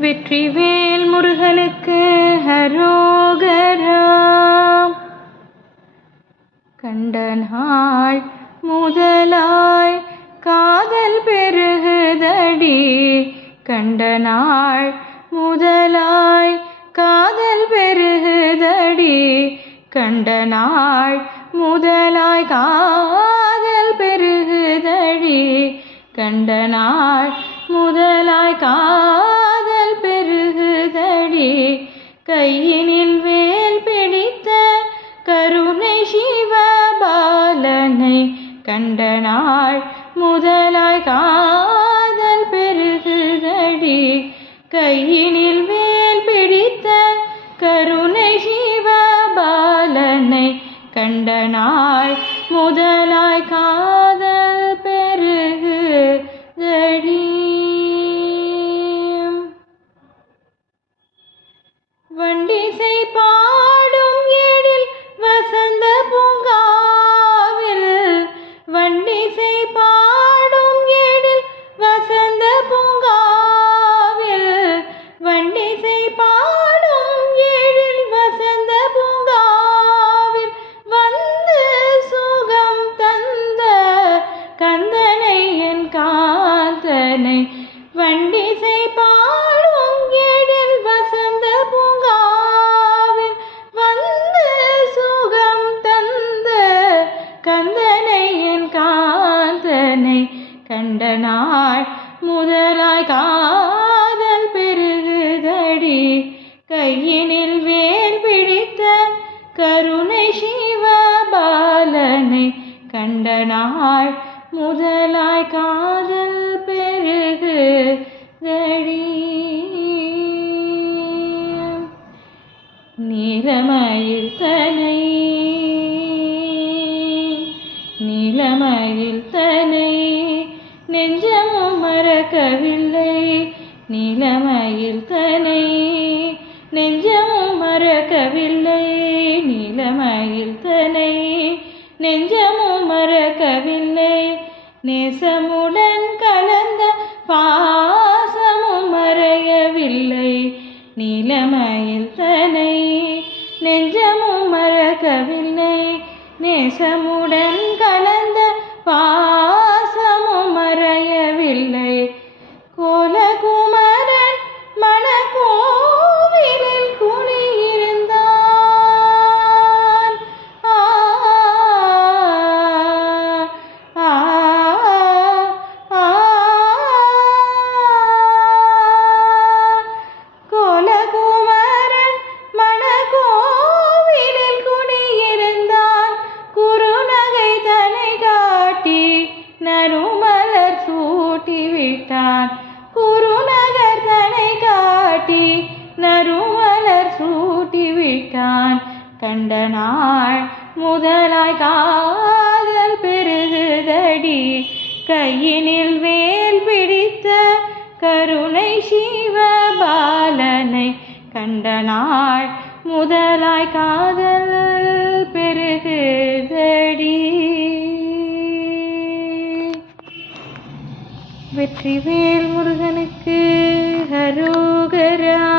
வெற்றிவேல் முருகனுக்கு ஹரோகரா கண்டனாள் முதலாய் காதல் பெருகுதடி. கண்டனாள் முதலாய் காதல் பெருகுதடி. கண்டனாள் முதலாய் காதல் பெருகுதடி. கண்டனாள் முதலாய் கா கண்ட நாள் முதலாய் காதல் பெருகுதடி. கையினில் வேல் பிடித்த கருணை சிவபாலனை கண்ட நாள் முதலாய் கந்தனை என் காத்தனை வண்டிசை பாடும் எழில் வசந்த பூங்காவில் வந்து சுகம் தந்த கந்தனை என் காந்தனை கண்ட நாள் முதலாய் காதல் பெருகுதடி கையினில் வேல் பிடித்த கருணை சிவபாலனை கண்ட நாள் முதலாய் காதல் பெருகுதடி. நீலமயில் தனை நிலமயில் தனை நெஞ்சமும் மறக்கவில்லை. நிலமயில் தனை நெஞ்சமும் மறக்கவில்லை. நிலமயில் தனை நெஞ்சம் நேசமுடன் கலந்த பாசமும் மறையவில்லை. நீலமயில் தனை நெஞ்சமும் மறக்கவில்லை. நேசமுடன் க நறுமலர் சூட்டிவிட்டான் கண்ட நாள் முதலாய் காதல் பெருகுதடி. கையினில் வேல் பிடித்த கருணை சிவபாலனை கண்ட நாள் முதலாய் காதல் பெருகுதடி. வெற்றிவேல் முருகனுக்கு ஹரோகரா